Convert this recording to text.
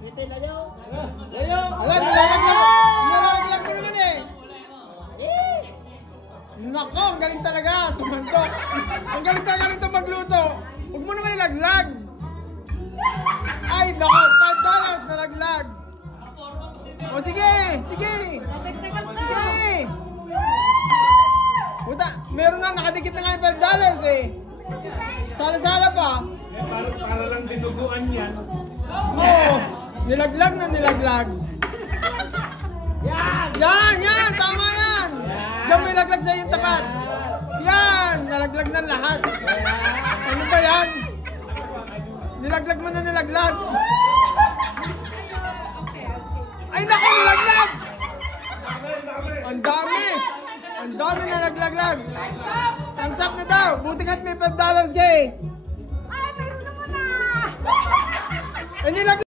Wala, nilalaglag ko naman eh. Nako, ang galing talaga. Sumantok. Ang galing talaga magluto. Huwag mo naman ilaglag. Ay, nako, $5 nalaglag. O sige. Sige. Puta, meron na, nakadikit na nga yung $5 eh. Sala-sala pa. Para lang dinuguan yan. Oo, nilaglag na nilaglag. Yan, tama yan. Diyan may laglag sa'yo yung tapat. Yan, nalaglag na lahat. Ano ba yan? Nilaglag mo na nilaglag. Ay naku, nilaglag! Ang dami nalaglag. Thumbs up na daw. Buti ka't may $5 gay. Ay, meron naman na! Ay, nilaglag!